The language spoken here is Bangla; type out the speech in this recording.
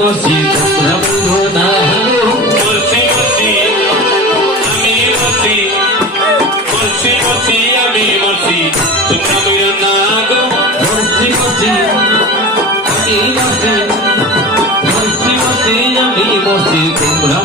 বসি তোমরা বন্ধু না বসি বসি আমি বসি বসি বসি আমি বসি তোমরা বইরো না গো বসি বসি আমি বসি বসি বসি আমি বসি তোমরা